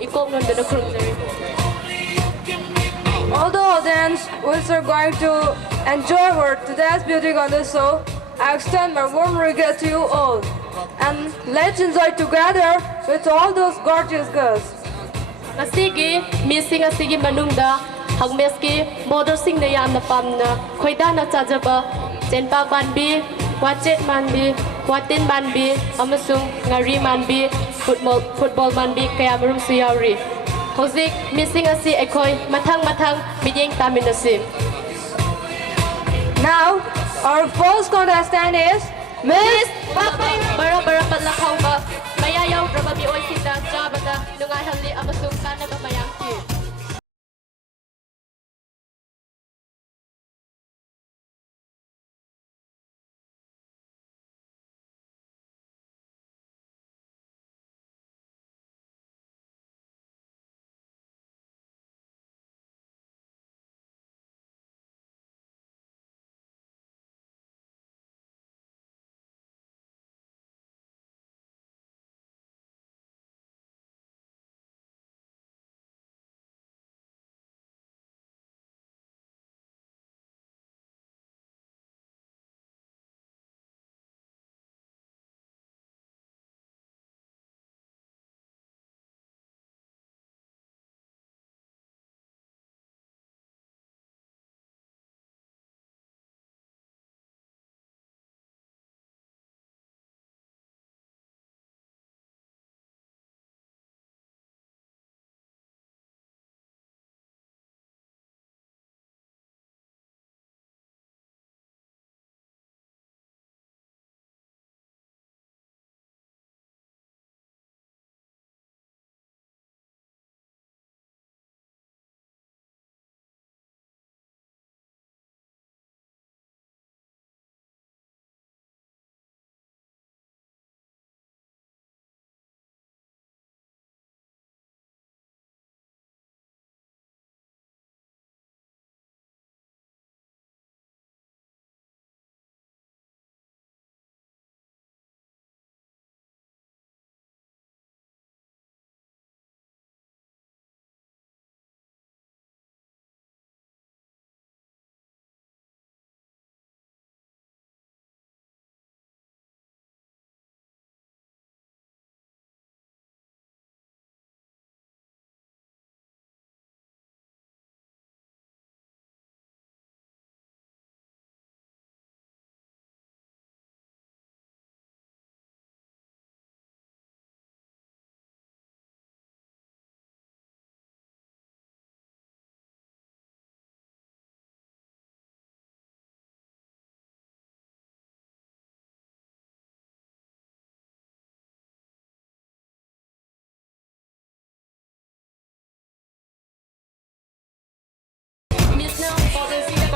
ikong nandana kurumjari. All the audience which are going to enjoy her today's beauty contest show, I extend my warm regret to you all. And let's enjoy together with all those gorgeous girls. Ngasigi missing asigi manungda H.K.M.E.S ki model sing na yamna pamna khoida na chajaba chenpa banbi wachet manbi watin manbi amasung ngari manbi football manbi kaya marum su yauri hozik missing asi ekhoi mathang mideng taminasi. Now our first contestant is Miss bara patlakhau ba maya yaw drama mi oi sinda jabada nungai halli amasung kanaba mayang ki.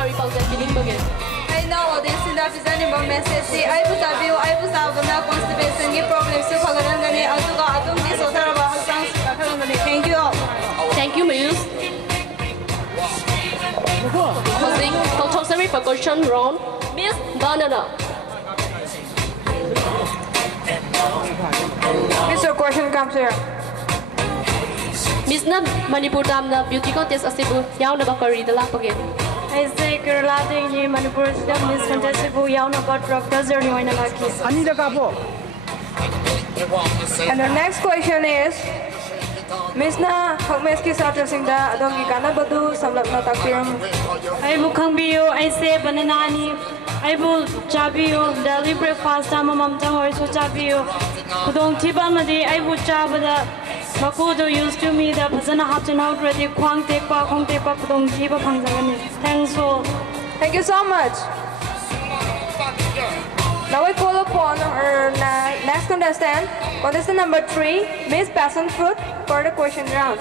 I know this is representing one message. I put a view, I put a constipation, problems to Paganani, Aduga, Thank you all. Thank you, Miss. Hosing compulsory percussion round, Miss Banana. Mr. Question comes here. Miss na Manipur Damna beauty contest asibu yaw na bakari the lap again. I say Kerala ni Manipur Miss Contest bu yaw na ba doctors or no na laki. And the next question is Miss na H.K.M.E.S ki satra singda adong gikana badu samlap na takpiram. I bu khangbiyo I say banana ni I bu chabiyo daily breakfast ama mamtang or so chabiyo. Kudong tiba madi I bu chabada Makudo used to me that Pazana Hapton out ready Kwang Tepa, Kong Tepa, Pudong Jiba Pangzangani. Thanks all. Thank you so much. Now we call upon our next contestant number 3, Miss Passion Fruit, for the question round.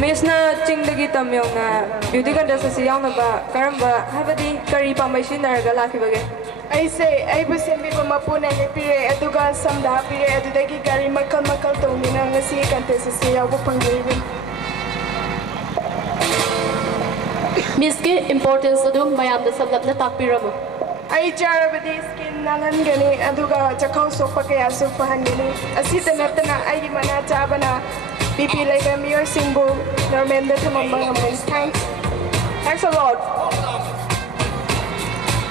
Miss na chingdagi tamyong na beauty contest si yaw na ba karamba habadi kari pamaisin na galaki bagay. I say, I was in Mapuna Pire, Eduga, Samda Pire, Edudagi Gary, Makal Tomina, and see contest, see how Pangavin. Miss ki importance of mayam the samlap na takpiramu. ꯑꯩ ꯆꯥꯔꯕꯗꯤ skin ꯅꯥꯜꯍꯟꯒꯅꯤ ꯑꯗꯨꯒ ꯆꯈꯥꯎ ꯁꯣꯛꯄ ꯀꯌꯥꯁꯨ ꯐꯍꯟꯒꯅꯤ ꯑꯁꯤꯇ ꯅꯠꯇꯅ ꯑꯩꯒꯤ ꯃꯅꯥ ꯆꯥꯕꯅ BP ꯂꯩꯕ ꯃꯤꯑꯣꯏꯁꯤꯡꯕꯨ ꯅꯣꯔꯃꯦꯜꯗ ꯊꯝꯃꯝꯕ ꯉꯝꯒꯅꯤ Thanks a lot.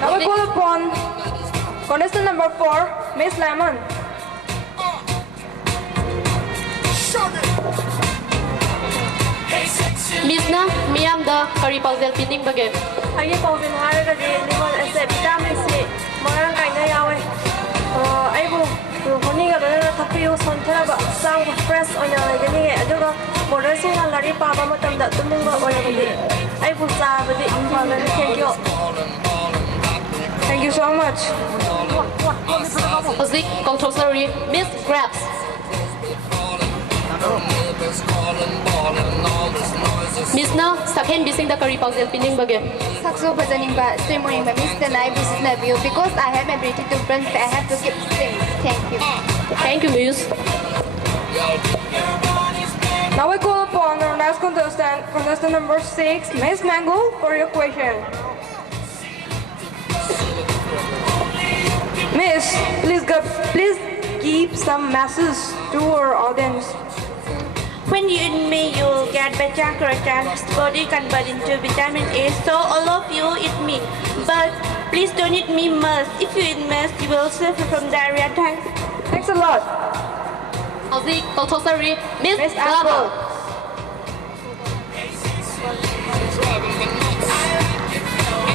Now we call upon contestant number 4, Miss Lemon. Miss na miyamda kari pauzel piningbage. ꯑꯩꯒꯤ ꯄꯥꯎꯖꯦꯜ ꯍꯥꯏꯔꯒꯗꯤ ꯂꯤꯃꯣꯟ ꯑꯁꯦ ꯚꯤꯇꯥꯃꯤꯟ ꯁꯤ ꯃꯔꯥꯡ ꯀꯥꯏꯅ ꯌꯥꯎꯋꯦ ꯑꯩꯕꯨ ꯍꯣꯅꯤꯒ ꯂꯣꯏꯅꯅ ꯊꯛꯄꯤꯌꯨ ꯁꯣꯟꯊꯔꯕ ꯍꯛꯆꯥꯡꯕꯨ ꯐ꯭ꯔꯦꯁ ꯑꯣꯏꯅ ꯂꯩꯒꯅꯤ ꯑꯗꯨꯒ ꯕꯣꯔꯗꯔꯁꯤꯡꯅ ꯂꯥꯏꯔꯤꯛ ꯄꯥꯕ ꯃꯇꯝꯗ ꯇꯨꯝꯅꯤꯡꯕ ꯑꯣꯏꯔꯕꯗꯤ ꯑꯩꯕꯨ ꯆꯥꯕꯗꯤ ꯐꯒꯅꯤ Thank you so much. Hꯧꯖꯤꯛ ꯀꯧꯊꯣꯛꯆꯔꯤ Miss Grabs. Miss na sakhenbisingda kari pauzel piningbage. Sakso Bajanimba, Simorimba, Mr. Nai, business Nabio, because I have my ability to print, I have to keep sing. Thank you. Thank you, Miss. Now we call upon our next contestant number 6, Miss Mango, for your question. Miss, please give some message to our audience. When you eat me, you'll get better character. Body convert into vitamin A. So all of you eat me, but please don't eat me much. If you eat much, you will suffer from diarrhea. Thanks a lot. Howzik Kaltosari, Miss Miss Lava. Apple.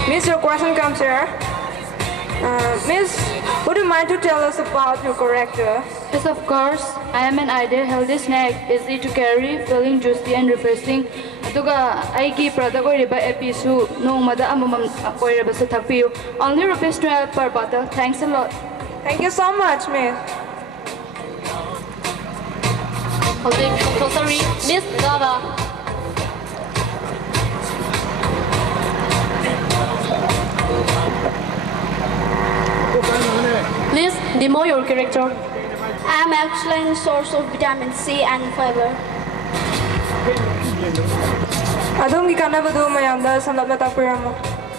Miss, your question comes here. Miss, would you mind to tell us about your character? Yes, of course. I am an ideal healthy snack, easy to carry, feeling juicy and refreshing. Aduga aigi product oiriba episu nongmada amamam oiriba sa thakpiyu. Only ₹12 per bottle. Thanks a lot. Thank you so much, Miss. Howzik Kaltosari, Miss Lava. Please demo your character. I am excellent source of vitamin C and fiber. Adongi kanabadu mayamda samlapna takpiramo.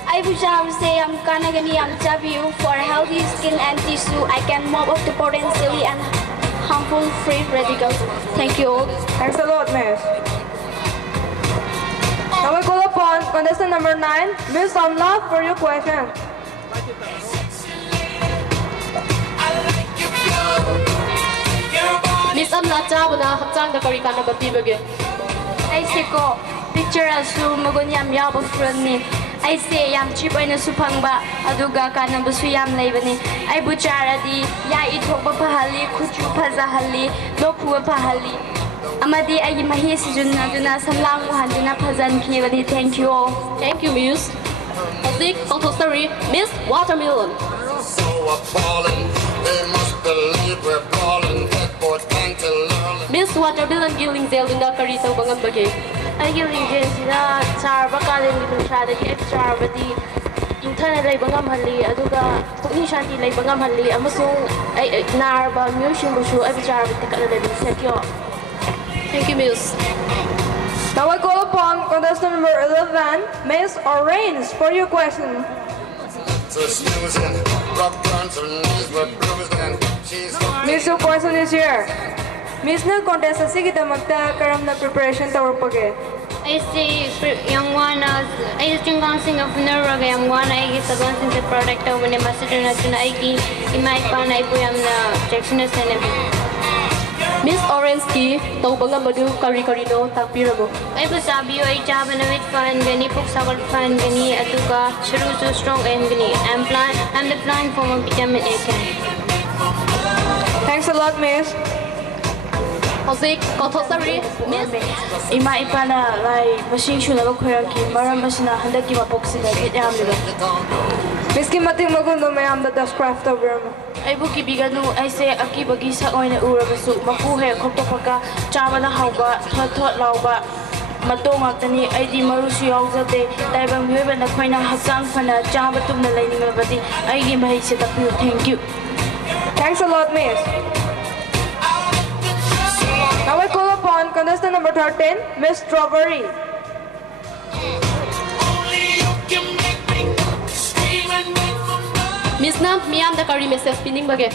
I wish I would say I'm Kanagani, I'm W for healthy skin and tissue. I can mop up the potentially and harmful free radicals. Thank you all. Thanks a lot, Miss. Now we call upon contestant number 9, Miss Amla, for your question. Miss Amna Chabana Hapchangda kari kanaba pibage. I say ko picture asu magun yam yaba friendly. I say yam cheap oina su phangba aduga kanaba su yam leibani. I bu charadi ya ithokba phahali khuchu phazahali lokhuwa phahali. Amadi ai mahi sijunna duna samlang muhanduna phazan khibani. Thank you all. Thank you, Miss. Howzik Kaltosari, Miss Watermelon. So appalling, they must believe we're balling. Headboard tank to learn. Miss Watermelon giling zelunda kari tawbangam bage. ꯑꯩꯒꯤ ꯂꯤꯡꯖꯦꯜꯁꯤꯗ ꯆꯥꯔꯕ ꯀꯥꯂꯦꯟꯒꯤ ꯅꯨꯡꯁꯥꯗꯒꯤ ꯑꯩ ꯆꯥꯔꯕꯗꯤ ꯏꯪꯊꯅ ꯂꯩꯕ ꯉꯝꯍꯜꯂꯤ ꯑꯗꯨꯒ ꯄꯨꯛꯅꯤꯡ ꯁꯥꯟꯇꯤ ꯂꯩꯕ ꯉꯝꯍꯜꯂꯤ ꯑꯃꯁꯨꯡ ꯑꯩ ꯅꯥꯔꯕ ꯃꯤꯑꯣꯏꯁꯤꯡꯕꯨꯁꯨ ꯑꯩꯕꯨ ꯆꯥꯔꯕꯗꯤ ꯇꯦꯛꯈꯠꯅ ꯂꯩꯕꯅꯤ Thank you. Thank you, Miss. Now I call upon contestant number 11, Miss Orange, for your question. So snoozing, rock burns her knees were bruised and she's Miss, your question is here. Miss na contest asigi damakta karam na preparation tawrpage. ꯑꯩꯁꯤ ꯌꯥꯝ ꯋꯥꯅ ꯑꯩꯁꯤ ꯆꯤꯡꯒꯥꯡꯁꯤꯡꯒ ꯄꯨꯟꯅꯔꯨꯔꯒ ꯌꯥꯝ ꯋꯥꯅ ꯑꯩꯒꯤ ꯁꯕꯥꯟꯁꯤꯡꯁꯦ protect ꯇꯧꯕꯅꯦ ꯃꯁꯤꯗ ꯅꯠꯇꯅ ꯑꯩꯒꯤ ꯏꯃꯥ ꯏꯄꯥꯅ ꯑꯩꯕꯨ ꯌꯥꯝꯅ ꯆꯦꯛꯁꯤꯟꯅ ꯁꯦꯟꯅꯕꯤ Miss Orange ki tawbangam badu kari karino takpiramo. ꯑꯩꯕꯨ ꯆꯥꯕꯤꯌꯨ ꯑꯩ ꯆꯥꯕꯅ ꯋꯦꯠ ꯐꯍꯟꯒꯅꯤ ꯄꯨꯛ ꯁꯥꯒꯠ ꯐꯍꯟꯒꯅꯤ ꯑꯗꯨꯒ ꯁꯔꯨꯁꯨ ꯁ꯭ꯇꯔꯣꯡ ꯑꯣꯏꯍꯟꯒꯅꯤ I'm the flying form of vitamin A. Thanks a lot, Miss. Howzik Kaltosari, Miss ꯏꯃꯥ ꯏꯄꯥꯅ ꯂꯥꯏ ꯃꯁꯤꯡ ꯁꯨꯅꯕ ꯈꯣꯏꯔꯝꯈꯤ ꯃꯔꯝ ꯑꯁꯤꯅ ꯍꯟꯗꯛꯀꯤ ꯃꯄꯣꯛꯁꯤꯗ hit ꯌꯥꯝꯂꯤꯕ Miss ki mating magundo mayamda describe tawramo. ꯑꯩꯕꯨ ꯀꯤꯕꯤꯒꯅꯨ ꯑꯩꯁꯦ ꯑꯀꯤꯕꯒꯤ ꯁꯛ ꯑꯣꯏꯅ ꯎꯔꯕꯁꯨ ꯃꯀꯨ ꯍꯦꯛ ꯈꯣꯛꯇꯣꯛꯄꯒ ꯆꯥꯕꯗ ꯍꯥꯎꯕ ꯊꯣꯠ ꯊꯣꯠ ꯂꯥꯎꯕ ꯃꯇꯣꯡ ꯉꯥꯛꯇꯅꯤ ꯑꯩꯗꯤ ꯃꯔꯨꯁꯨ ꯌꯥꯎꯖꯗꯦ ꯇꯥꯏꯕꯪ ꯃꯤꯑꯣꯏꯕ ꯅꯈꯣꯏꯅ ꯍꯛꯆꯥꯡ ꯐꯅ ꯆꯥꯕ ꯇꯨꯝꯅ ꯂꯩꯅꯤꯡꯂꯕꯗꯤ ꯑꯩꯒꯤ ꯃꯍꯩꯁꯦ ꯇꯥꯛꯄꯤꯌꯨ Thank you. Thanks a lot, Miss. Now I call upon contestant number 13, Miss Strawberry. only you can make me scream and wait for more. Miss na miyam da kari message pining bage.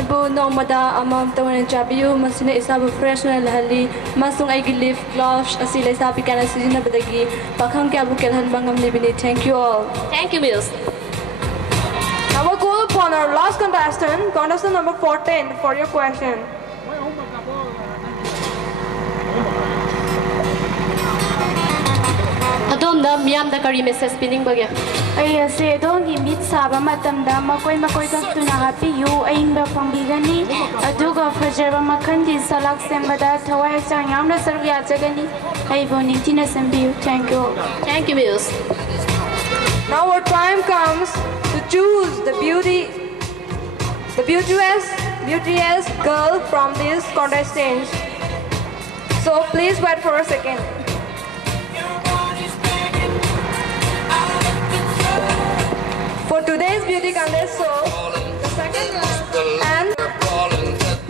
Ibu nomada amam tawana chabiyu masina isabu fresh na lahali masung ay lip gloss asila isabi kana sijina badagi pakhang kya bu kelhan bangam libini. Thank you all. Thank you, Miss. Now we'll call upon our last contestant, contestant number 14, for your question. Adom da miyam da kari message pining bage. ꯑꯩ ꯑꯁꯦ ꯑꯗꯣꯝꯒꯤ ꯃꯤꯠ ꯁꯥꯕ ꯃꯇꯝꯗ ꯃꯈꯣꯏ ꯀꯛꯇꯨꯅ ꯍꯥꯞꯄꯤꯌꯨ ꯑꯏꯪꯕ ꯐꯪꯕꯤꯒꯅꯤ ꯑꯗꯨꯒ ꯐꯖꯔꯕ ꯃꯈꯜꯒꯤ ꯁꯂꯥꯛ ꯁꯦꯝꯕꯗ ꯊꯋꯥꯏ ꯍꯛꯆꯥꯡ ꯌꯥꯝꯅ ꯁꯔꯨꯛ ꯌꯥꯖꯒꯅꯤ ꯑꯩꯕꯨ ꯅꯤꯡꯊꯤꯅ ꯁꯦꯝꯕꯤꯌꯨ. Thank you. Thank you, Miss. Now our time comes to choose the beauteous girl from these contestants. So please wait for a second. For today's beauty contest, so the second and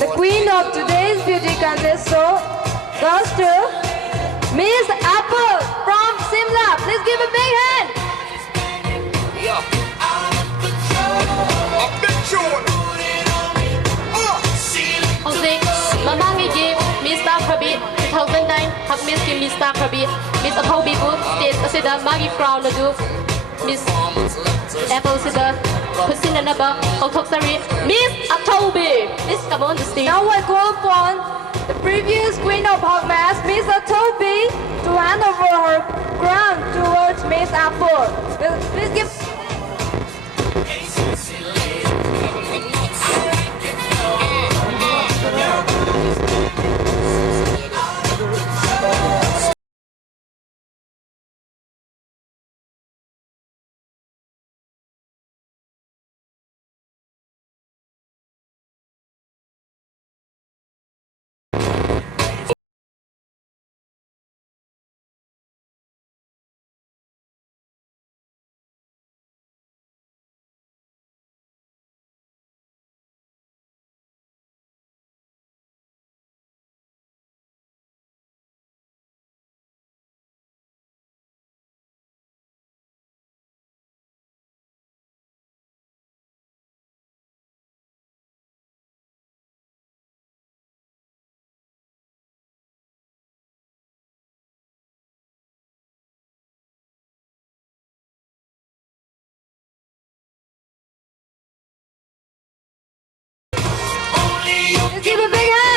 the queen of today's beauty contest, so goes to Miss Apple from Simla. Please give a big hand. Hosik, mamangi gi Miss Star Krabi 2009 H.K.M.E.S ki Miss Star Krabi Miss Athobi bu stage asida magi crown adu Miss Apple sida kusina naba Othoksari Miss Athobi. Miss, come on the stage. Now I call upon the previous queen of Hkmes, Miss Athobi, to hand over her crown towards Miss Apple. Please give. Give a big hand.